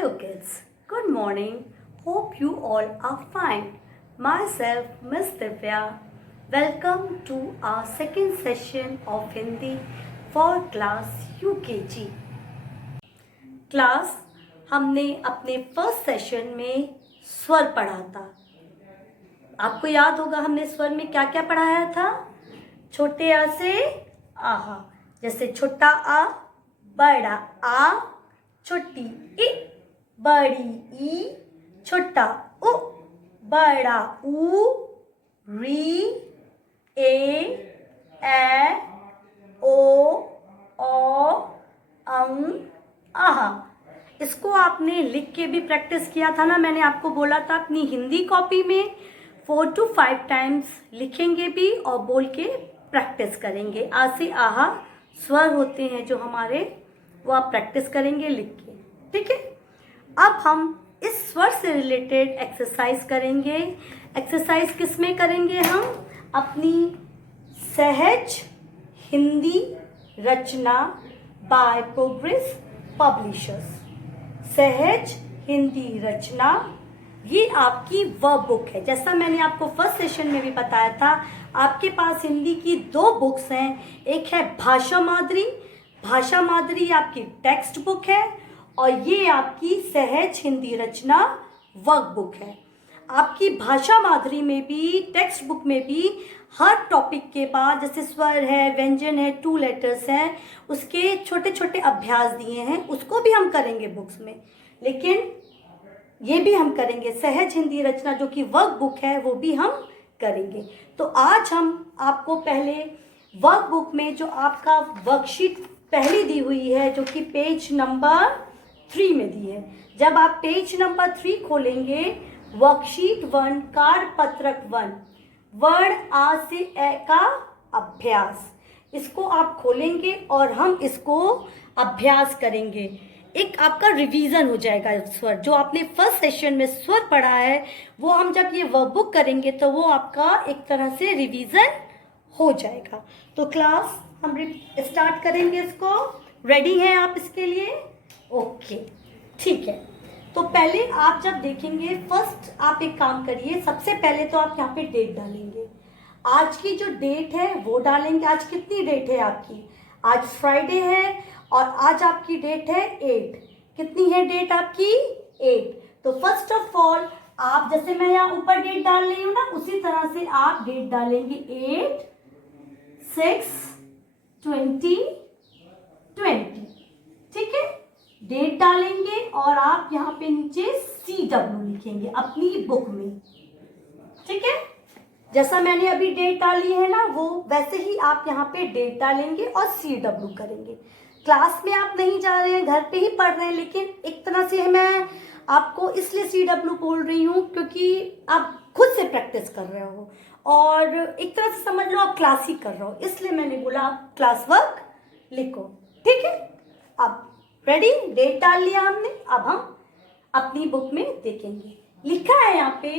Hello kids, good morning. Hope you all are fine. Myself, Miss Divya. Welcome to our second session of Hindi for class UKG. Class हमने अपने first session में स्वर पढ़ा था. आपको याद होगा हमने स्वर में क्या क्या पढ़ाया था. छोटे आ से आहा, जैसे छोटा आ, बड़ा आ, छोटी ई, बड़ी ई, छोटा उ, बड़ा ऊ, री, ए ओ, अंग, आहा. इसको आपने लिख के भी प्रैक्टिस किया था ना. मैंने आपको बोला था अपनी हिंदी कॉपी में 4 to 5 टाइम्स लिखेंगे भी और बोल के प्रैक्टिस करेंगे. आ से आहा स्वर होते हैं जो हमारे, वो आप प्रैक्टिस करेंगे लिख के. ठीक है. अब हम इस स्वर से रिलेटेड एक्सरसाइज करेंगे. एक्सरसाइज किस में करेंगे हम? अपनी सहज हिंदी रचना बाय प्रोग्रेस पब्लिशर्स. सहज हिंदी रचना, ये आपकी वर्ब बुक है. जैसा मैंने आपको फर्स्ट सेशन में भी बताया था, आपके पास हिंदी की 2 बुक्स हैं. एक है भाषा माधुरी. भाषा माधुरी आपकी टेक्स्ट बुक है और ये आपकी सहज हिंदी रचना वर्क बुक है. आपकी भाषा माधुरी में भी, टेक्स्ट बुक में भी हर टॉपिक के बाद, जैसे स्वर है, व्यंजन है, 2 लेटर्स हैं, उसके छोटे छोटे अभ्यास दिए हैं. उसको भी हम करेंगे बुक्स में, लेकिन ये भी हम करेंगे. सहज हिंदी रचना जो कि वर्क बुक है वो भी हम करेंगे. तो आज हम आपको पहले वर्क बुक में जो आपका वर्कशीट पहली दी हुई है, जो कि पेज नंबर 3 में दी है. जब आप पेज नंबर 3 खोलेंगे, वर्कशीट 1 कार्य पत्रक 1 वर्ण आ से ए का अभ्यास, इसको आप खोलेंगे और हम इसको अभ्यास करेंगे. एक आपका रिवीजन हो जाएगा. स्वर जो आपने फर्स्ट सेशन में स्वर पढ़ा है, वो हम जब ये वर्क बुक करेंगे तो वो आपका एक तरह से रिवीजन हो जाएगा. तो क्लास हम स्टार्ट करेंगे इसको. रेडी हैं आप इसके लिए? ओके, ठीक है. तो पहले आप जब देखेंगे, फर्स्ट आप एक काम करिए. सबसे पहले तो आप यहाँ पे डेट डालेंगे. आज की जो डेट है वो डालेंगे. आज कितनी डेट है आपकी? आज फ्राइडे है और आज आपकी डेट है 8. कितनी है डेट आपकी? 8. तो फर्स्ट ऑफ ऑल आप, जैसे मैं यहाँ ऊपर डेट डाल रही हूँ ना, उसी तरह से आप डेट डालेंगे 8/6/2020. ठीक है. डेट डालेंगे और आप यहाँ पे नीचे CW लिखेंगे अपनी बुक में. ठीक है. जैसा मैंने अभी डेट डाली है ना, वो वैसे ही आप यहाँ पे डेट डालेंगे और CW करेंगे. क्लास में आप नहीं जा रहे हैं, घर पे ही पढ़ रहे हैं, लेकिन एक तरह से मैं आपको इसलिए CW बोल रही हूँ क्योंकि आप खुद से प्रैक्टिस कर रहे हो और एक तरह से समझ लो आप क्लास ही कर रहे हो, इसलिए मैंने बोला आप क्लास वर्क लिखो. ठीक है. अब रेडी, डेट डाल लिया हमने. अब हम अपनी बुक में देखेंगे. लिखा है यहाँ पे,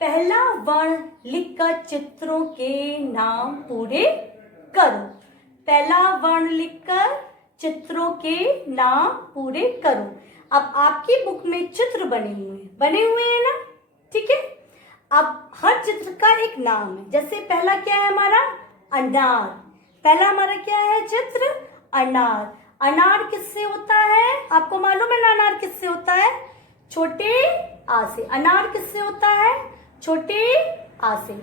पहला वर्ण लिखकर चित्रों के नाम पूरे करो. पहला वर्ण लिखकर चित्रों के नाम पूरे करो. अब आपकी बुक में चित्र बने हुए हैं ना. ठीक है. अब हर चित्र का एक नाम है. जैसे पहला क्या है हमारा? अनार. पहला हमारा क्या है चित्र? अनार. अनार किससे होता है? आपको मालूम है ना अनार किससे होता है? छोटे आ से. अनार किससे होता है? छोटे आ से.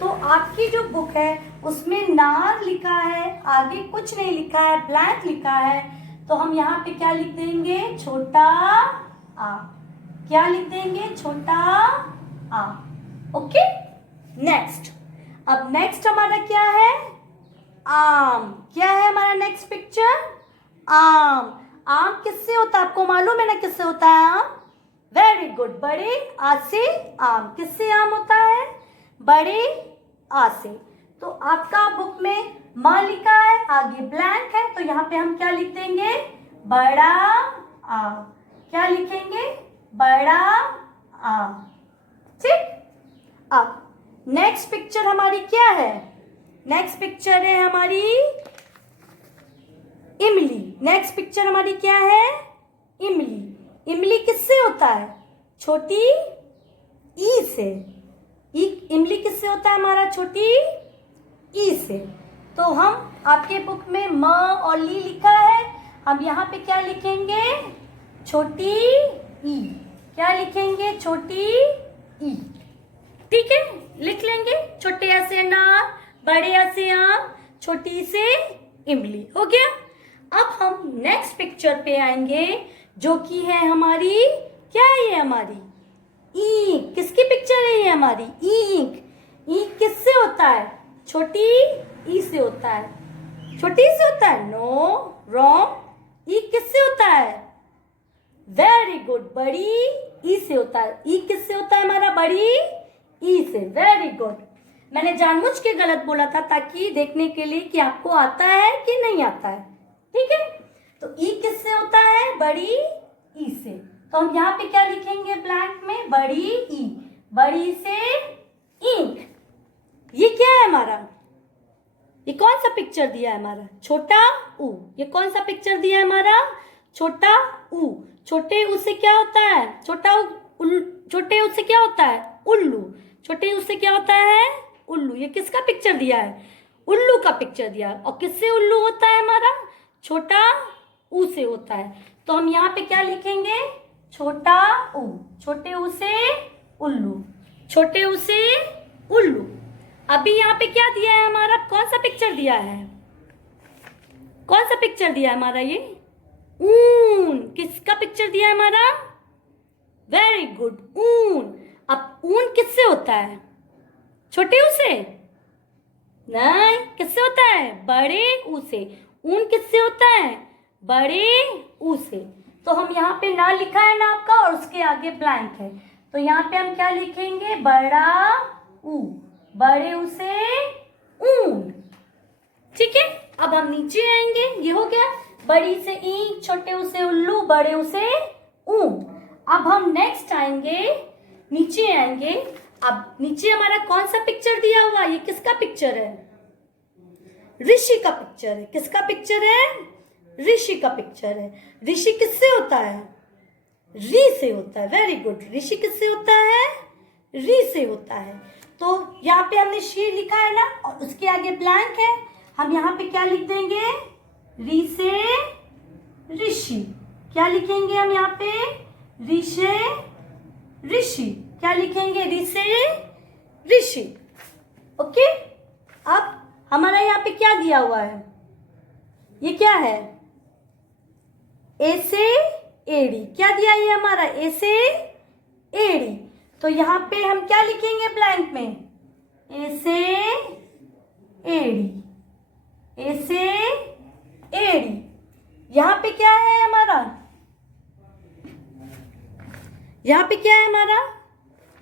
तो आपकी जो बुक है उसमें नार लिखा है, आगे कुछ नहीं लिखा है, ब्लैंक लिखा है. तो हम यहाँ पे क्या लिख देंगे? छोटा आ. क्या लिख देंगे? छोटा आ. ओके. नेक्स्ट. अब नेक्स्ट हमारा क्या है? आम. क्या है हमारा नेक्स्ट पिक्चर? आम. आम किससे होता है? आपको मालूम है ना किससे होता है आम? Very good. बड़े आ से आम. किससे आम होता है? बड़े आ से. तो आपका बुक में माँ लिखा है, आगे ब्लैंक है, तो यहाँ पे हम क्या लिख देंगे? बड़ा आ. क्या लिखेंगे? बड़ा आ. ठीक. अब नेक्स्ट पिक्चर हमारी क्या है? नेक्स्ट पिक्चर है हमारी इमली. नेक्स्ट पिक्चर हमारी क्या है? इमली. इमली किससे होता है? छोटी ई से। ई इमली किससे होता है हमारा? छोटी ई से। तो हम आपके बुक में म और ली लिखा है, हम यहाँ पे क्या लिखेंगे? छोटी ई। क्या लिखेंगे? छोटी ई। ठीक है, लिख लेंगे। छोटे ए से अनार, बड़े ए से आम, छोटी ई से इमली। हो गया। अब हम नेक्स्ट पिक्चर पे आएंगे जो कि है हमारी, क्या है ये? हमारी ईंक। किसकी पिक्चर है ये? हमारी ईंक। ईंक किससे होता है? छोटी ई से होता है। छोटी ई से होता है? No, wrong. ईंक किससे होता है? वेरी गुड, बड़ी ई से होता है। ई किससे होता है हमारा? बड़ी ई से। Very good. मैंने जानबूझ के गलत बोला था ताकि देखने के लिए कि आपको आता है कि नहीं आता है। ठीक है, तो ई किससे होता है? बड़ी ई से। तो हम यहाँ पे क्या लिखेंगे ब्लैंक में? बड़ी ई। बड़ी से इंक। ये क्या है हमारा? ये कौन सा पिक्चर दिया है हमारा? छोटा ऊ। ये कौन सा पिक्चर दिया है हमारा? छोटा ऊ। छोटे ऊ से क्या होता है? छोटा ऊ। छोटे ऊ से क्या होता है? उल्लू। छोटे ऊ से क्या होता है? उल्लू। ये किसका पिक्चर दिया है? उल्लू का पिक्चर दिया है। और किससे उल्लू होता है हमारा? छोटा ऊ से होता है। तो हम यहाँ पे क्या लिखेंगे? छोटा ऊ। छोटे ऊ से उल्लू। छोटे ऊ से उल्लू। अभी यहाँ पे क्या दिया है हमारा? कौन सा पिक्चर दिया है? कौन सा पिक्चर दिया है हमारा? ये ऊन। किसका पिक्चर दिया है हमारा? वेरी गुड, ऊन। अब ऊन किससे होता है? छोटे ऊ से? नहीं, किससे होता है? बड़े ऊ से। ऊन किससे होता है? बड़े ऊ से। तो हम यहाँ पे ना लिखा है ना आपका, और उसके आगे ब्लैंक है। तो यहाँ पे हम क्या लिखेंगे? बड़ा ऊ। बड़े ऊ से ऊन। ठीक है, अब हम नीचे आएंगे। ये हो गया बड़ी से ईंट, छोटे ऊ से उल्लू, बड़े ऊ से ऊन। अब हम नेक्स्ट आएंगे, नीचे आएंगे। अब नीचे हमारा कौन सा पिक्चर दिया हुआ? ये किसका पिक्चर है? ऋषि का पिक्चर है। किसका पिक्चर है? ऋषि का पिक्चर है। ऋषि किससे होता है? री से होता है। Very good. ऋषि किससे होता है? री से होता है। तो यहाँ पे हमने शी लिखा है ना, और उसके आगे ब्लैंक है। हम यहाँ पे क्या लिख देंगे? री से ऋषि। क्या लिखेंगे हम यहाँ पे? री से ऋषि। क्या लिखेंगे? री से ऋषि। ओके, अब हमारा यहाँ पे क्या दिया हुआ है? ये क्या है? ए से एड़ी। क्या दिया है हमारा? ए से एड़ी। तो यहाँ पे हम क्या लिखेंगे ब्लैंक में? ए से एड़ी। ए से एड़ी। यहाँ पे क्या है हमारा? यहाँ पे क्या है हमारा?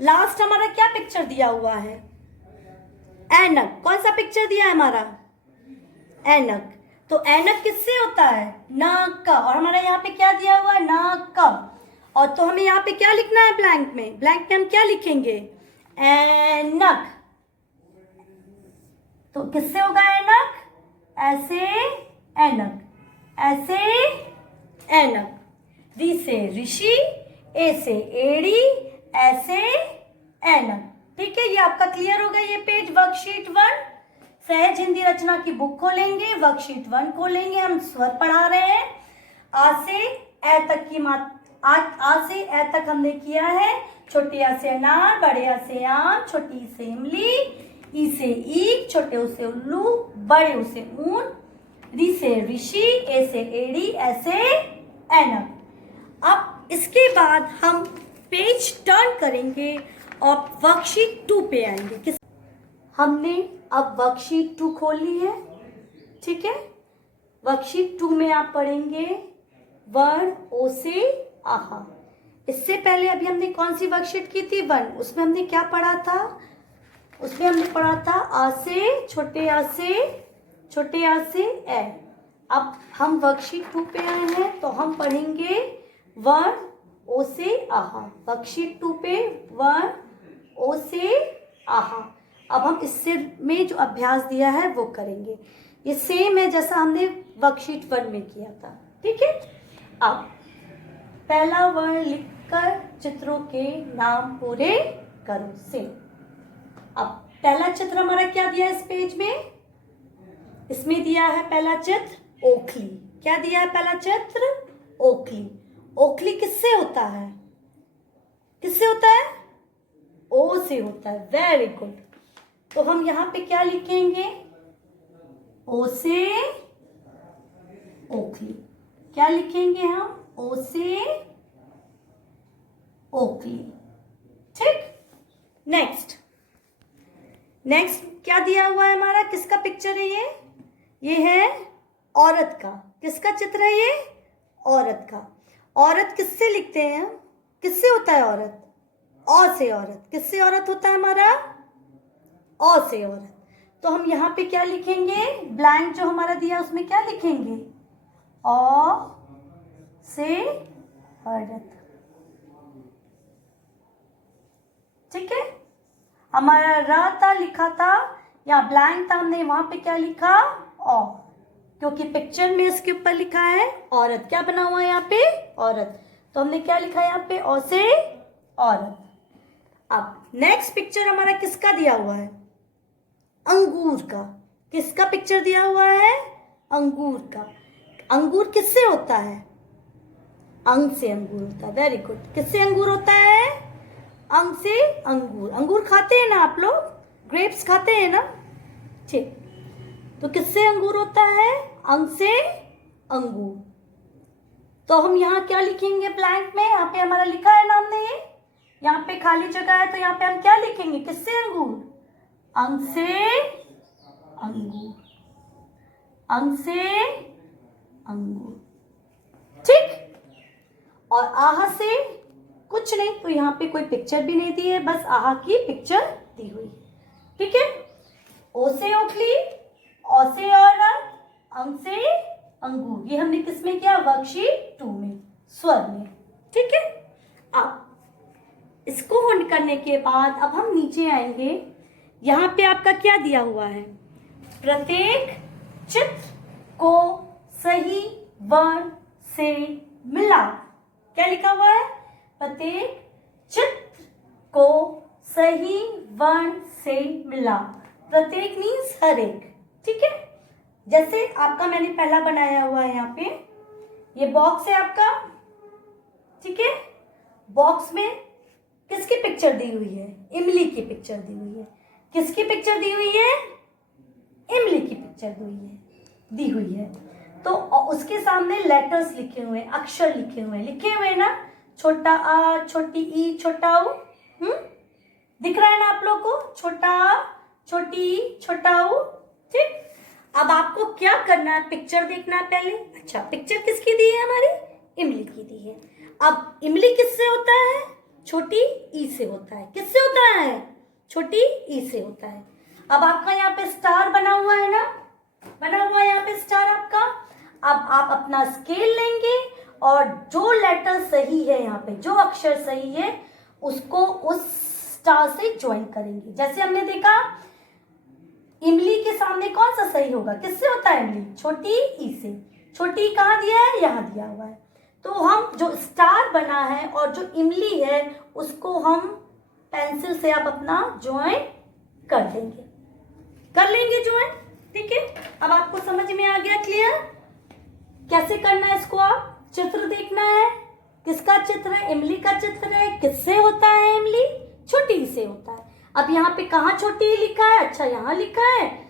लास्ट हमारा क्या पिक्चर दिया हुआ है? ऐनक। कौन सा पिक्चर दिया है हमारा? ऐनक। तो ऐनक किससे होता है? नाक का। और हमारा यहाँ पे क्या दिया हुआ है? नाक का। और तो हमें यहाँ पे क्या लिखना है ब्लैंक में? ब्लैंक में हम क्या लिखेंगे? ऐनक। तो किससे होगा ऐनक? ऐसे ऐनक। ऐसे ऐनक। री से ऋषि, ए से एड़ी, ऐसे ऐनक। ठीक है, ये आपका क्लियर हो गया। ये पेज वर्कशीट 1 सहज हिंदी रचना की बुक खोलेंगे, वर्कशीट 1 खोलेंगे। हम स्वर पढ़ा रहे हैं। आ से ए तक की आ से ए तक हमने किया है। छोटे आ से अनार, बड़े आ से आम, छोटी ई से इमली, ई से ईख, छोटे ऊ से उल्लू, बड़े ऊ से ऊन, री से ऋषि, ए से एड़ी, ऐसे ऐनक। अब इसके बाद हम पेज टर्न करेंगे और वर्कशीट 2 पे आएंगे। हमने अब वर्कशीट 2 खोल ली है। ठीक है, वर्कशीट 2 में आप पढ़ेंगे वर्ण ओ से आहा। इससे पहले अभी हमने कौन सी वर्कशीट की थी? 1। उसमें हमने क्या पढ़ा था? उसमें हमने पढ़ा था आ से, छोटे आ से ए। अब हम वर्कशीट 2 पे आए हैं तो हम पढ़ेंगे वर्ण ओ से आहा। वर्कशीट 2 पे वर्ण ओ से आहा। अब हम इससे में जो अभ्यास दिया है वो करेंगे। ये सेम है जैसा हमने वर्कशीट 1 में किया था। ठीक है, अब पहला वर्ण लिखकर चित्रों के नाम पूरे करो से। अब पहला चित्र हमारा क्या दिया है इस पेज में? इसमें दिया है पहला चित्र ओखली। क्या दिया है पहला चित्र? ओखली। ओखली किससे होता है? किससे होता है? ओ से होता है। Very good. तो हम यहां पे क्या लिखेंगे? ओ से ओखली। क्या लिखेंगे हम? ओ से ओखली। ठीक। नेक्स्ट क्या दिया हुआ है हमारा? किसका पिक्चर है ये है औरत का। किसका चित्र है ये? औरत का। औरत किससे लिखते हैं हम? किससे होता है औरत? औ से औरत। किससे औरत होता है हमारा? औ से औरत। तो हम यहाँ पे क्या लिखेंगे? ब्लैंक जो हमारा दिया उसमें क्या लिखेंगे? औ से औरत। ठीक है। हमारा र था लिखा था, या ब्लैंक था, हमने वहां पे क्या लिखा? औ, क्योंकि पिक्चर में इसके ऊपर लिखा है औरत। क्या बना हुआ है यहाँ पे? औरत। तो हमने क्या लिखा है यहाँ पे? औ से औरत। अब नेक्स्ट पिक्चर हमारा किसका दिया हुआ है? अंगूर का। किसका पिक्चर दिया हुआ है? अंगूर का। अंगूर किससे होता है? अंग से अंगूर होता है। Very good. किससे अंगूर होता है? अंग से अंगूर। अंगूर खाते हैं ना आप लोग? ग्रेप्स खाते हैं ना? ठीक। तो किससे अंगूर होता है? अंग से अंगूर। तो हम यहाँ क्या लिखेंगे ब्लैंक में? यहाँ पे हमारा लिखा है ना हमने, ये यहाँ पे खाली जगह है, तो यहाँ पे हम क्या लिखेंगे? किससे अंगूर? अंग से अंगूर। अंग से अंगूर। ठीक। और आहा से कुछ नहीं, तो यहाँ पे कोई पिक्चर भी नहीं दी है, बस आहा की पिक्चर दी हुई। ठीक है। ओ से ओखली, औ से औरत, अंग से अंगूर। ये हमने किसमें किया? वर्कशीट 2 में, स्वर में। ठीक है। अब इसको होल्ड करने के बाद अब हम नीचे आएंगे। यहाँ पे आपका क्या दिया हुआ है? प्रत्येक चित्र को सही वर्ण से मिला। क्या लिखा हुआ है? प्रत्येक चित्र को सही वर्ण से मिला। प्रत्येक मीन्स हर एक। ठीक है। जैसे आपका मैंने पहला बनाया हुआ है, यहाँ पे ये बॉक्स है आपका। ठीक है। बॉक्स में किसकी पिक्चर दी हुई है? इमली की पिक्चर दी हुई है। किसकी पिक्चर दी हुई है? इमली की पिक्चर दी हुई है। तो उसके सामने लेटर्स लिखे हुए हैं, अक्षर लिखे हुए हैं ना? छोटा आ, छोटी ई, छोटा ऊ। दिख रहा है ना आप लोग को? छोटा आ, छोटी ई, छोटा ऊ। ठीक। अब आपको क्या करना है? पिक्चर देखना है पहले। अच्छा, पिक्चर किसकी दी है? हमारी इमली की दी है। अब इमली किससे होता है? छोटी ई से होता है। किससे होता है? छोटी ई से होता है। अब आपका यहाँ पे स्टार बना हुआ है ना? बना हुआ है यहाँ पे स्टार आपका। अब आप अपना स्केल लेंगे और जो लेटर सही है, यहाँ पे जो अक्षर सही है, उसको उस स्टार से ज्वाइन करेंगे। जैसे हमने देखा इमली के सामने कौन सा सही होगा? किससे होता है इमली? छोटी ई से। छोटी ई कहाँ दिया है? यहाँ दिया हुआ है। तो हम जो स्टार बना है और जो इमली है उसको हम पेंसिल से आप अपना ज्वाइन कर देंगे, कर लेंगे ज्वाइन। ठीक है। अब आपको समझ में आ गया? क्लियर? कैसे करना है इसको? आप चित्र देखना है। किसका चित्र है? इमली का चित्र है। किससे होता है इमली? छोटी से होता है। अब यहाँ पे कहाँ छोटी लिखा है? अच्छा, यहाँ लिखा है।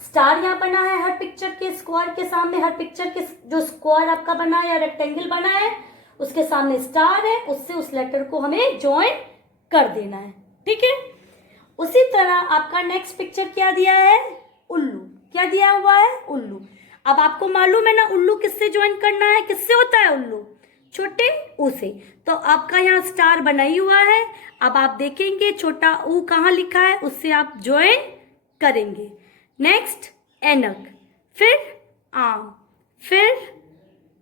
स्टार यहाँ बना है हर पिक्चर के स्क्वायर के सामने। हर पिक्चर के जो स्क्वायर आपका बना है या रेक्टेंगल बना है उसके सामने स्टार है, उससे उस लेटर को हमें ज्वाइन कर देना है। ठीक है। उसी तरह आपका नेक्स्ट पिक्चर क्या दिया है? उल्लू। क्या दिया हुआ है? उल्लू। अब आपको मालूम है ना उल्लू किससे ज्वाइन करना है? किससे होता है उल्लू? छोटे ऊ से। तो आपका यहाँ स्टार बना ही हुआ है। अब आप देखेंगे छोटा ऊ कहाँ लिखा है, उससे आप ज्वाइन करेंगे। नेक्स्ट ऐनक, फिर आम, फिर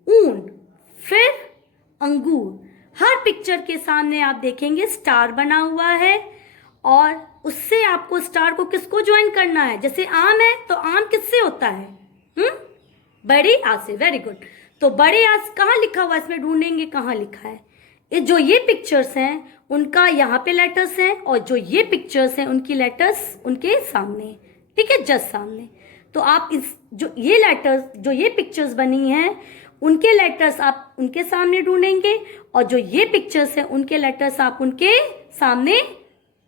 ऊन, फिर अंगूर। हर पिक्चर के सामने आप देखेंगे स्टार बना हुआ है और उससे आपको स्टार को किसको ज्वाइन करना है? जैसे आम है तो आम किससे होता है? बड़ी आ से। Very good. तो बड़े आ कहाँ लिखा हुआ है? इसमें ढूंढेंगे कहाँ लिखा है। ये जो ये पिक्चर्स हैं उनका यहाँ पे लेटर्स हैं, और जो ये पिक्चर्स हैं उनकी लेटर्स उनके सामने, ठीक है, जस्ट सामने। तो आप इस जो ये लेटर्स, जो ये पिक्चर्स बनी हैं उनके लेटर्स आप उनके सामने ढूंढेंगे, और जो ये पिक्चर्स हैं उनके लेटर्स आप उनके सामने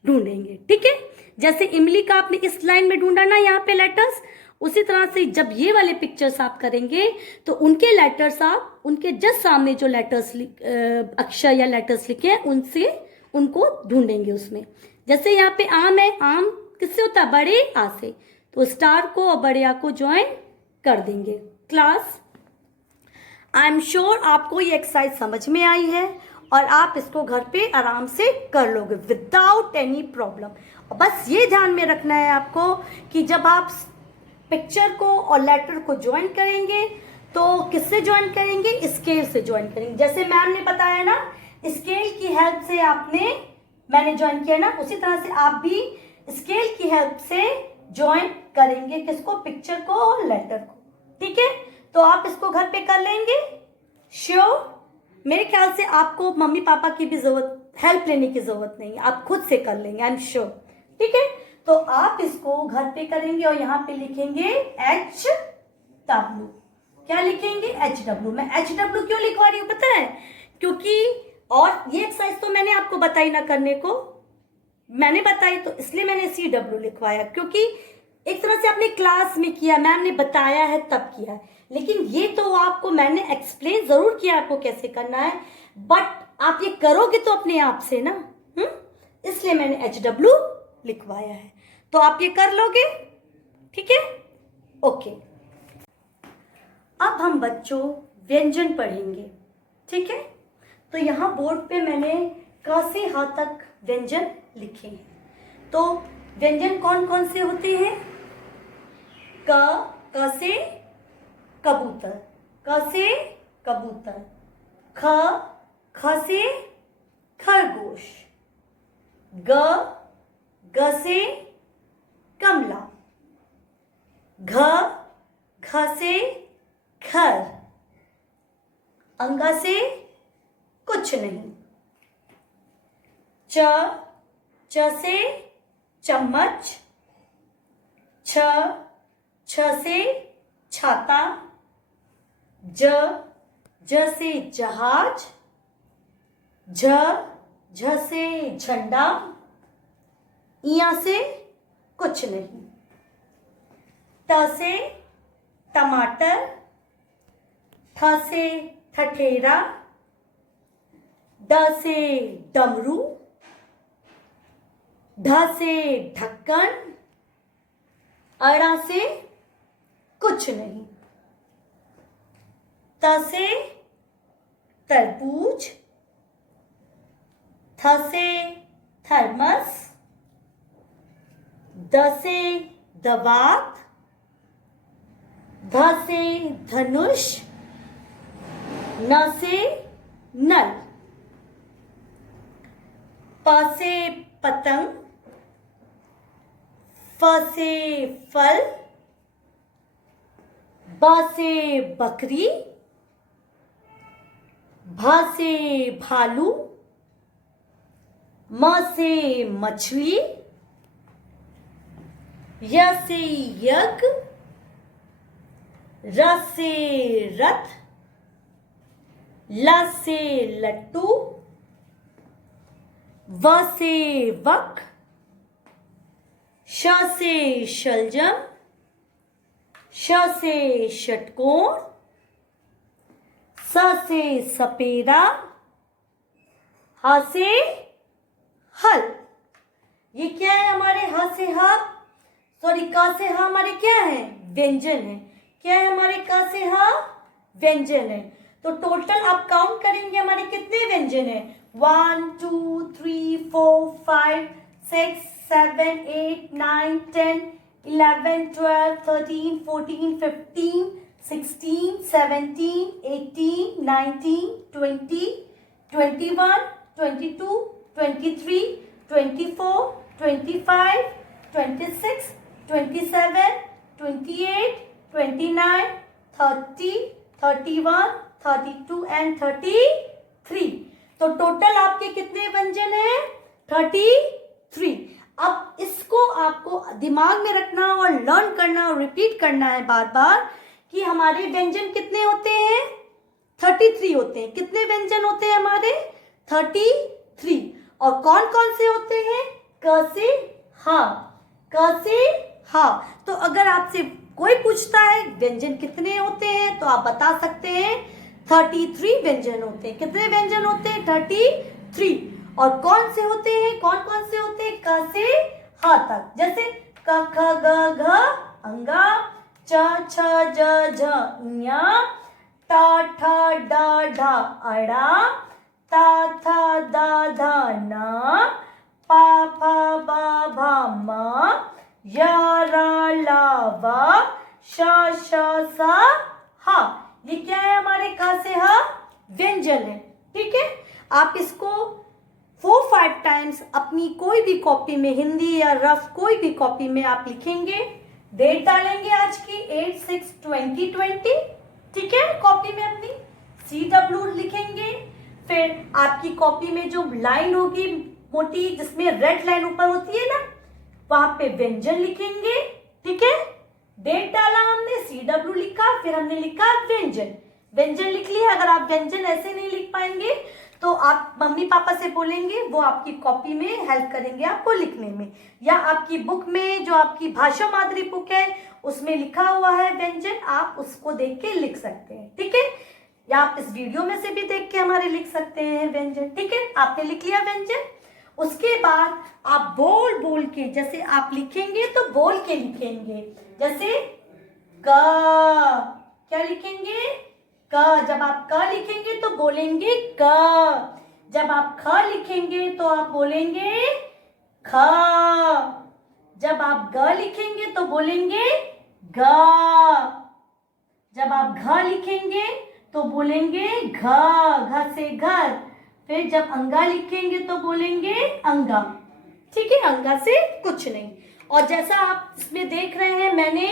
ढूंढेंगे, ठीक है। जैसे इमली का आपने इस लाइन में ढूंढा ना यहाँ पे लेटर्स, उसी तरह से जब ये वाले पिक्चर्स आप करेंगे तो उनके लेटर्स आप उनके जस्ट सामने जो लेटर्स अक्षर या लेटर्स लिखे हैं उनसे उनको ढूंढेंगे उसमें। जैसे यहाँ पे आम है, आम किससे होता है, बड़े आ से, तो स्टार को और बड़े आ को ज्वाइन कर देंगे। क्लास, आई एम श्योर आपको ये एक्सरसाइज समझ में आई है और आप इसको घर पे आराम से कर लोगे विदाउट एनी प्रॉब्लम। बस ये ध्यान में रखना है आपको कि जब आप पिक्चर को और लेटर को ज्वाइन करेंगे तो किससे ज्वाइन करेंगे, स्केल से ज्वाइन करेंगे। जैसे मैम ने बताया ना, स्केल की हेल्प से मैंने ज्वाइन किया ना, उसी तरह से आप भी स्केल की हेल्प से ज्वाइन करेंगे किसको, पिक्चर को और लेटर को, ठीक है। तो आप इसको घर पे कर लेंगे श्योर। मेरे ख्याल से आपको मम्मी पापा की भी हेल्प लेने की जरूरत नहीं है, आप खुद से कर लेंगे, आई एम श्योर, ठीक है। तो आप इसको घर पे करेंगे और यहाँ पे लिखेंगे HW। क्या लिखेंगे, HW। मैं HW क्यों लिखवा रही हूँ पता है, क्योंकि और ये एक्सरसाइज तो मैंने आपको बताई ना करने को, मैंने बताई तो इसलिए मैंने CW लिखवाया, क्योंकि एक तरह से आपने क्लास में किया, मैम ने बताया है तब किया है, लेकिन ये तो आपको मैंने एक्सप्लेन जरूर किया आपको कैसे करना है, बट आप ये करोगे तो अपने आप से ना, इसलिए मैंने HW लिखवाया है। तो आप ये कर लोगे, ठीक है, ओके। अब हम बच्चों व्यंजन पढ़ेंगे, ठीक है। तो यहाँ बोर्ड पे मैंने क से ह तक व्यंजन लिखे हैं। तो व्यंजन कौन कौन से होते हैं, क से कबूतर, क से कबूतर, ख से खरगोश, ग से कमला, घ से घर, अंगा से कुछ नहीं, च से चम्मच, छ से छाता, ज से जहाज, झ से झंडा, इया से कुछ नहीं, त से टमाटर, ठ से ठठेरा, ड से डमरू, ढ से ढक्कन, अड़ा से कुछ नहीं, त से तरबूज, थ से थर्मस, द से दवात, ध से धनुष, न से नल, प से पतंग, फ से फल, ब से बकरी, भ से भालू, म से मछली, य से यज्ञ, र से रथ, ल से लट्टू, व से वक, श से शलजम, श से षटकोण, स से सपेरा, ह से हल। ये क्या है हमारे, ह से ह, सॉरी क से ह हमारे क्या है, व्यंजन है। क्या है हमारे क से ह, व्यंजन है। तो टोटल आप काउंट करेंगे हमारे कितने व्यंजन है, 1 2 3 4 5 6 7 8 9 10 11 12 13 14 15 16 17 18 19 20 21 22 23 24 25 26 27 28 29 30 31 32 एंड 33। तो टोटल आपके कितने व्यंजन हैं? 33। अब इसको आपको दिमाग में रखना और लर्न करना और रिपीट करना है बार बार कि हमारे व्यंजन कितने होते हैं? 33 होते हैं। कितने व्यंजन होते हैं हमारे? 33। और कौन कौन से होते हैं? क से हा, क से हा। तो अगर आपसे कोई पूछता है व्यंजन कितने होते हैं तो आप बता सकते हैं 33 व्यंजन होते हैं। कितने व्यंजन होते हैं? 33। और कौन से होते हैं? कौन कौन से होते हैं? क से हा तक। जैसे क ख ग घ अंगा, च छ ज झ ञ, टा ठा डा ढा अड़ा, ता था दा धा ना, पा फा बा भा मा, या रा ला वा, शा शा सा हा। ये क्या है? हमारे का से हा व्यंजन है। ठीक है, आप इसको 4-5 टाइम्स अपनी कोई भी कॉपी में, हिंदी या रफ कोई भी कॉपी में आप लिखेंगे। डेट डालेंगे आज की 8/6/2020। ठीक है, कॉपी में अपनी CW लिखेंगे। फिर आपकी कॉपी में जो लाइन होगी मोटी, जिसमें रेड लाइन ऊपर होती है ना, वहां पे व्यंजन लिखेंगे। ठीक है, डेट डाला हमने, CW लिखा, फिर हमने लिखा व्यंजन। व्यंजन लिख लिया। अगर आप व्यंजन ऐसे नहीं लिख पाएंगे तो आप मम्मी पापा से बोलेंगे, वो आपकी कॉपी में हेल्प करेंगे आपको लिखने में, या आपकी बुक में जो आपकी भाषा मादरी बुक है उसमें लिखा हुआ है व्यंजन, आप उसको देख के लिख सकते हैं। ठीक है, या आप इस वीडियो में से भी देख के हमारे लिख सकते हैं व्यंजन। ठीक है, आपने लिख लिया व्यंजन। उसके बाद आप बोल बोल के, जैसे आप लिखेंगे तो बोल के लिखेंगे। जैसे क, क्या लिखेंगे? क। जब आप क लिखेंगे तो बोलेंगे क। जब आप ख लिखेंगे तो आप बोलेंगे ख। जब आप ग लिखेंगे तो बोलेंगे ग। जब आप घ लिखेंगे तो बोलेंगे घ, घ से घर। फिर जब अंगा लिखेंगे तो बोलेंगे अंगा। ठीक है, अंगा से कुछ नहीं। और जैसा आप इसमें देख रहे हैं, मैंने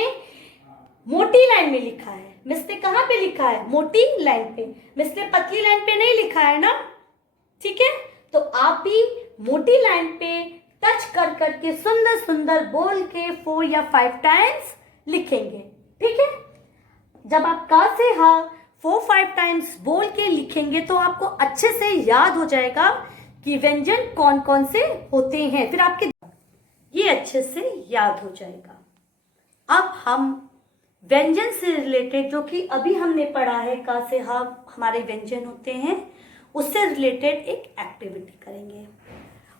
मोटी लाइन में लिखा है। मिस ने कहाँ पे लिखा है? मोटी लाइन पे। मिस ने पतली लाइन पे नहीं लिखा है ना। ठीक है, तो आप भी मोटी लाइन पे टच कर करके सुंदर सुंदर बोल के 4 या 5 टाइम्स लिखेंगे। ठीक है, जब आप का से हा 4-5 टाइम्स बोल के लिखेंगे तो आपको अच्छे से याद हो जाएगा कि व्यंजन कौन कौन से होते हैं। फिर आपके ये अच्छे से याद हो जाएगा। अब हम व्यंजन से रिलेटेड, जो कि अभी हमने पढ़ा है का से हा हमारे व्यंजन होते हैं, उससे रिलेटेड एक एक्टिविटी करेंगे।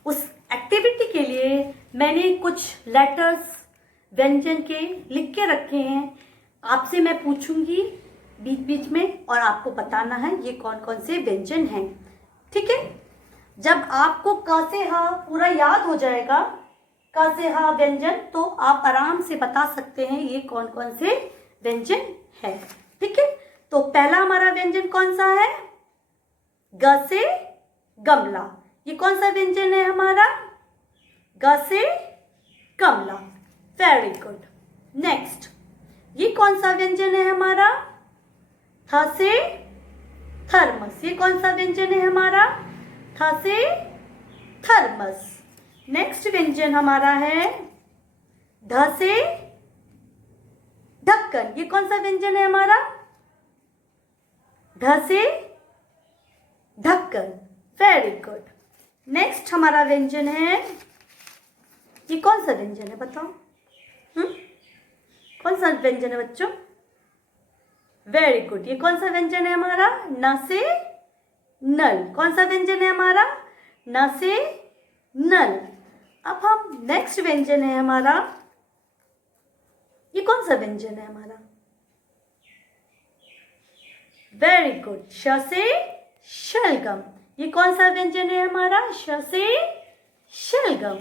उस एक्टिविटी के लिए मैंने कुछ लेटर्स व्यंजन के लिख के रखे हैं। आपसे मैं पूछूंगी बीच बीच में और आपको बताना है ये कौन कौन से व्यंजन हैं। ठीक है, जब आपको क से हा पूरा याद हो जाएगा, क से हा व्यंजन, तो आप आराम से बता सकते हैं ये कौन कौन से व्यंजन है। ठीक है, तो पहला हमारा व्यंजन कौन सा है? ग से गमला। ये कौन सा व्यंजन है हमारा? ग से गमला। Very good. नेक्स्ट, ये कौन सा व्यंजन है हमारा? थ से थर्मस। ये कौन सा व्यंजन है हमारा? थ से थर्मस। नेक्स्ट व्यंजन हमारा है ढ से ढक्कन। ये कौन सा व्यंजन है हमारा? ढ से ढक्कन। Very good. नेक्स्ट हमारा व्यंजन है, ये कौन सा व्यंजन है बताओ? कौन सा व्यंजन है बच्चों? Very good. ये कौन सा व्यंजन है हमारा? न से नल। कौन सा व्यंजन है हमारा? न से नल। अब हम नेक्स्ट व्यंजन है हमारा, ये कौन सा व्यंजन है हमारा? Very good. श से शलगम। ये कौन सा व्यंजन है हमारा? श से शलगम।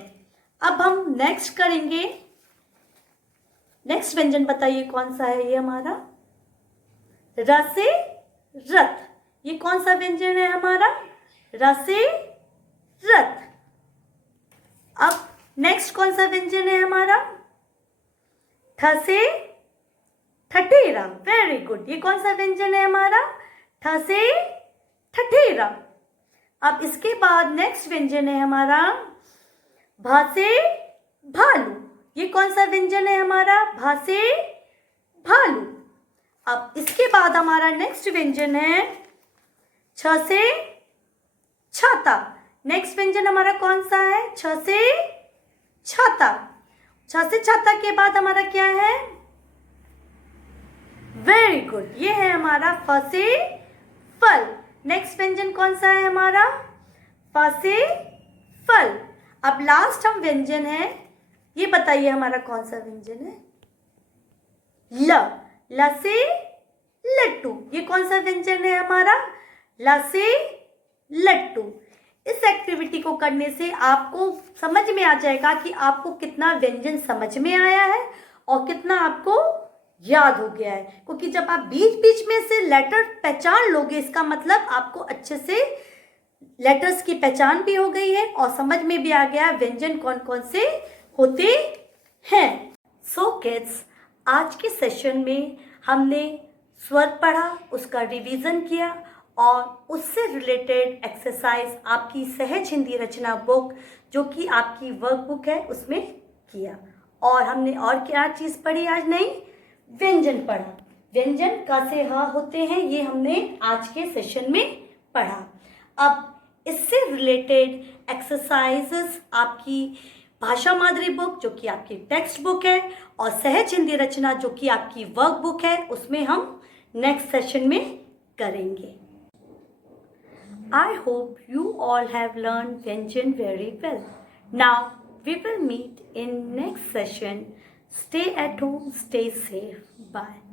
अब हम नेक्स्ट करेंगे, नेक्स्ट व्यंजन बताइए कौन सा है ये हमारा? र से रथ। ये कौन सा व्यंजन है हमारा? र से रथ। अब नेक्स्ट कौन सा व्यंजन है हमारा? ठ से ठठेरा। Very good. ये कौन सा व्यंजन है हमारा? ठ से ठठेरा। अब इसके बाद नेक्स्ट व्यंजन है हमारा भा से भालू। ये कौन सा व्यंजन है हमारा? भा से भालू। अब इसके बाद हमारा नेक्स्ट व्यंजन है छ से छाता। नेक्स्ट व्यंजन हमारा कौन सा है? छ से छाता। छ से छाता के बाद हमारा क्या है? वेरी गुड, ये है हमारा फ से फल। नेक्स्ट व्यंजन कौन सा है हमारा? फ से फल। अब लास्ट हम व्यंजन है, ये बताइए हमारा कौन सा व्यंजन है? ल। ल से लट्टू। ये कौन सा व्यंजन है हमारा? ल से लट्टू। इस एक्टिविटी को करने से आपको समझ में आ जाएगा कि आपको कितना व्यंजन समझ में आया है और कितना आपको याद हो गया है, क्योंकि जब आप बीच बीच में से लेटर पहचान लोगे, इसका मतलब आपको अच्छे से लेटर्स की पहचान भी हो गई है और समझ में भी आ गया व्यंजन कौन कौन से होते हैं। सो किड्स, आज के सेशन में हमने स्वर पढ़ा, उसका रिवीजन किया और उससे रिलेटेड एक्सरसाइज आपकी सहज हिंदी रचना बुक जो कि आपकी वर्कबुक है उसमें किया। और हमने और क्या चीज़ पढ़ी आज? नई व्यंजन पढ़ा। व्यंजन का से हा होते हैं, ये हमने आज के सेशन में पढ़ा। अब इससे रिलेटेड एक्सरसाइजेस आपकी भाषा माधुरी बुक जो कि आपकी टेक्स्ट बुक है और सहज हिंदी रचना जो कि आपकी वर्कबुक है, उसमें हम नेक्स्ट सेशन में करेंगे। I hope you all have learned Vyanjan very well. Now we will meet in next session. Stay at home, stay safe. Bye.